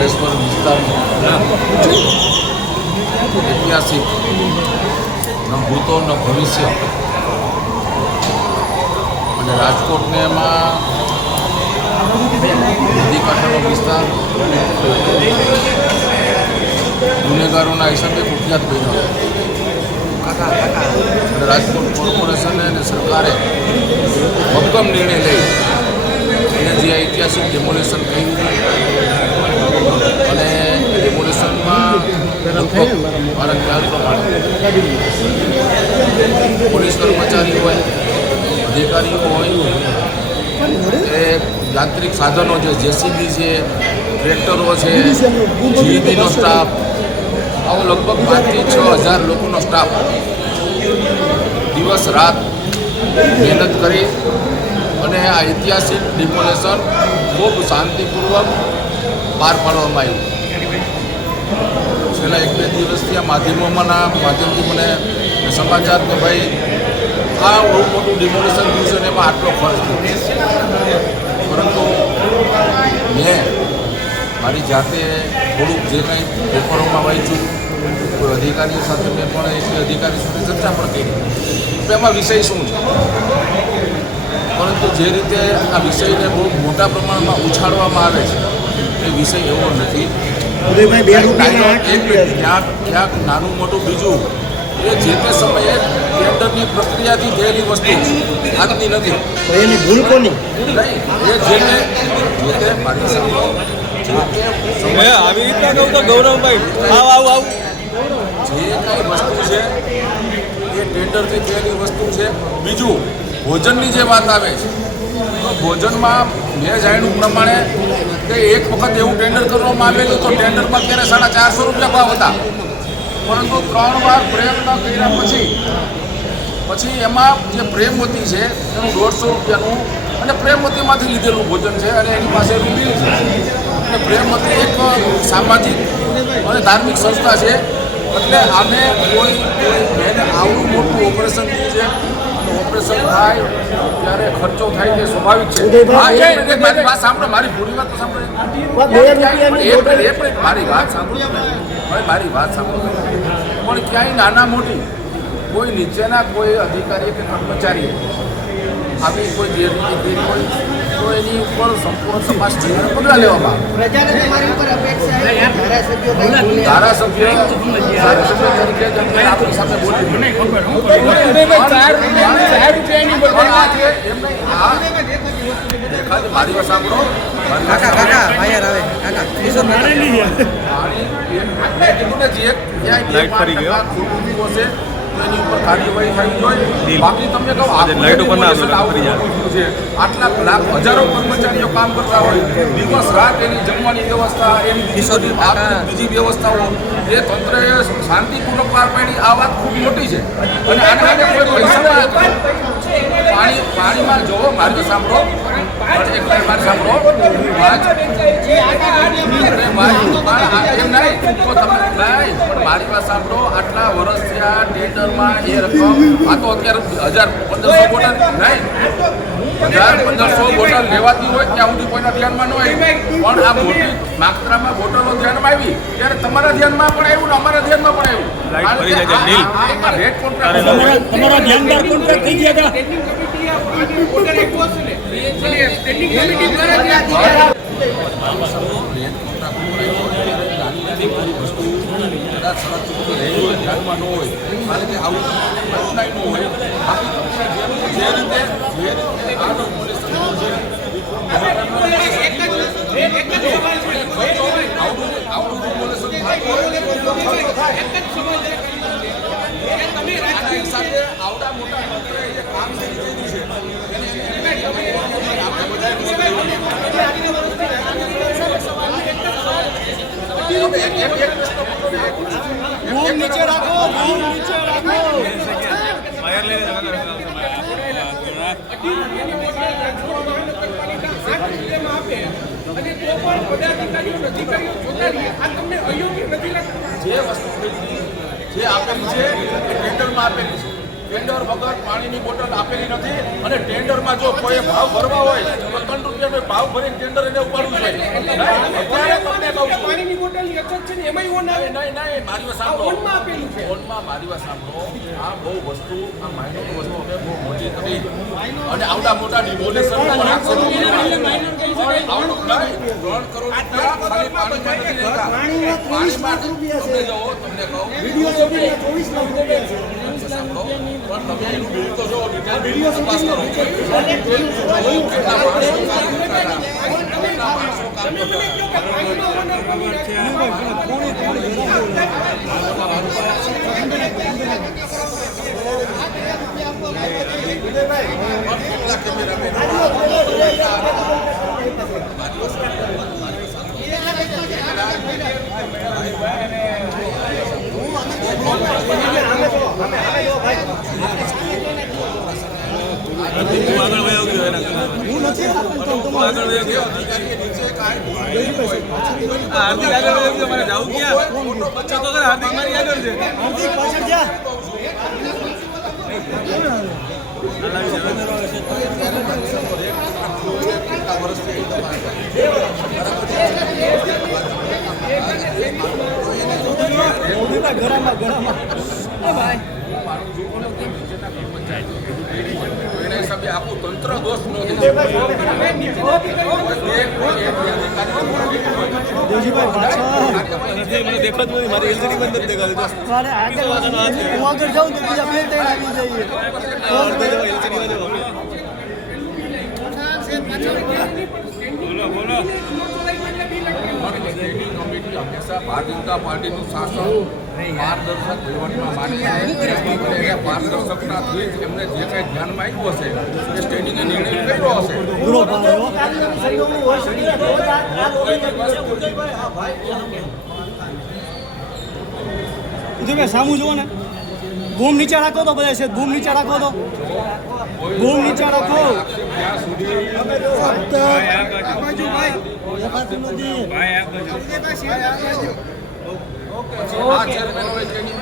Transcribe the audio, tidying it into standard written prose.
અંકલેશ્વર વિસ્તારની ઐતિહાસિક ન ભૂતો ન ભવિષ્ય અને રાજકોટને એમાં નદી કાંઠાનો વિસ્તાર ગુનેગારોના હિસાબે કુખ્યાત બન્યો અને રાજકોટ કોર્પોરેશને અને સરકારે ભક્કમ નિર્ણય લઈ અને જે ઐતિહાસિક ડેમોલેશન કર્યું અને ડેમોલેશનમાં મારા ખ્યાલ પ્રમાણે પોલીસ કર્મચારીઓ હોય અધિકારીઓ હોય એ યાંત્રિક સાધનો છે જેસીબી છે ટ્રેક્ટરો છે જીઈબીનો સ્ટાફ આવો લગભગ 5,000 થી 6,000 લોકોનો સ્ટાફ દિવસ રાત મહેનત કરી અને આ ઐતિહાસિક ડિમોલેશન ખૂબ શાંતિપૂર્વક પાર પાડવામાં આવ્યું. છેલ્લા 1-2 દિવસથી આ માધ્યમથી મને સમાચાર કે ભાઈ આ બહુ મોટું ડિમોલેશન થયું છે અને એમાં આટલો ખર્ચ થયો, પરંતુ મેં મારી જાતે થોડુંક જે કંઈ પેપરોમાં વાંચ્યું, કોઈ અધિકારીઓ સાથે મેં પણ એક અધિકારી સાથે ચર્ચા પણ કરી તો એમાં વિષય શું છે, પરંતુ જે રીતે આ વિષયને બહુ મોટા પ્રમાણમાં ઉછાળવામાં આવે છે એ વિષય એવો નથી. ક્યાંક નાનું મોટું બીજું એ જે તે સમયે ટેન્ડરની પ્રક્રિયાથી થયેલી વસ્તુ આજની નથી. એની ભૂલ કોની નહીં, એ જે તે મારી આવી રીતના કહું તો ગૌરવભાઈ આવ જે કાંઈ વસ્તુ છે એ ટેન્ડરથી થયેલી વસ્તુ છે. બીજું ભોજનની જે વાત આવે છે તો ભોજનમાં મેં જાણ્યું પ્રમાણે કે એક વખત એવું ટેન્ડર કરવામાં આવેલું તો ટેન્ડરમાં ત્યારે 450 રૂપિયા ભાવ હતા, પરંતુ 3 વાર પ્રયત્ન કર્યા પછી એમાં જે પ્રેમવતી છે એનું 150 રૂપિયાનું અને પ્રેમવતીમાંથી લીધેલું ભોજન છે અને એની પાસે બિલ છે. અને પ્રેમવતી એક સામાજિક અને ધાર્મિક સંસ્થા છે, એટલે આને કોઈ એને આવડું મોટું ઓપરેશન થયું છે. ઓપરેશન થાય ત્યારે ખર્ચો થાય તે સ્વાભાવિક છે. મારી વાત સાંભળો, મારી પૂરી વાત તો સાંભળો, મારી વાત સાંભળો, મારી વાત સાંભળો. પણ ક્યાંય નાના મોટી કોઈ નીચેના કોઈ અધિકારી કે કર્મચારીએ આવી કોઈ ગેરરીતિ હોય તો એની ઉપર સંપૂર્ણ સમાજ પગલાં લેવામાં ધારાસભ્ય તરીકે આપણી સાથે બોલી મારી વાત સાંભળો, એની ઉપર કાર્યવાહી થવી જોઈએ. બાકી તમને કહું આટલા લાખ હજારો કર્મચારીઓ કામ કરતા હોય, દિવસ રાત એની જમવાની વ્યવસ્થા, એની બીજી વ્યવસ્થાઓ એ તંત્રએ શાંતિપૂર્વક પાર પાડી. આ વાત ખૂબ મોટી છે અને આને કોઈ પૈસા પાણીમાં જોવો. મારી સાંભળો, મારી વાત સાંભળો, આટલા વર્ષ થયા ટેન્ડરમાં એ રકમ આ તો અત્યારે 1,000-1,500 બોટલ નહીં, 1,000-1,500 બોટલ લેવાતી હોય ત્યાં સુધી કોઈના ધ્યાનમાં ન આવી, પણ આ મોટી માત્રામાં બોટલો ધ્યાનમાં આવી ત્યારે તમારા ધ્યાનમાં પણ આવ્યું ને અમારા ધ્યાનમાં પણ આવ્યું. રેટ કોન્ટ્રાક્ટ તમારા ધ્યાનદાર કોન્ટ્રાક્ટ થઈ ગયા ધ્યાનમાં ન હોય, કારણ કે આવું અપનાય ન હોય. જે રીતે આવડા મોટા કામ થઈ ગયું છે. નીચે રાખો, જે વસ્તુ જે આપેલી છે એ ટેન્ડરમાં આપેલી છે. ટેન્ડર વગર પાણીની બોટલ આપેલી નથી અને ટેન્ડરમાં જો કોઈ ભાવ ભરવા હોય તો 3 રૂપિયાનો ભાવ ભરીને ટેન્ડર એને ઉપાડવું જોઈએ. અત્યારે તમને કહું છું મારી વાત સાંભળો ફોનમાં મારી વાત સાંભળો આ બહુ વસ્તુ આ માઇનોર વસ્તુ અમે બહુ મોટી કરી અને આવડા મોટા ડિમોલેશન પણ આખો આવડું નહીં 3 કરોડ રૂપિયા ખાલી પાણીમાં નથી લેતા પાણીમાં તમને જો તમને કહું સાંભળો પણ તમે એનું બિલ તો જો ડિટેલ બિલ તપાસ કરો કેટલા માણસો કામ કરતા હતા કેટલા માણસો કામ કરતા કેટલા કેમેરામેન એના હિસાબે આખું તંત્ર દોષ નથી હંમેશા ભારતીય જનતા પાર્ટીનું શાસન પારદર્શક વહીવટમાં માને છે પારદર્શકતાથી એમને જે કાંઈ ધ્યાનમાં આવ્યું હશે એ સ્ટેન્ડિંગે નિર્ણય કર્યો હશે સામું જુઓ ને બૂમ નીચે રાખો તો બધા છે બૂમ નીચે રાખો તો બૂમ નીચે રાખો ત્યાં સુધી આ ચેરમેનોએ ટ્રેનિંગ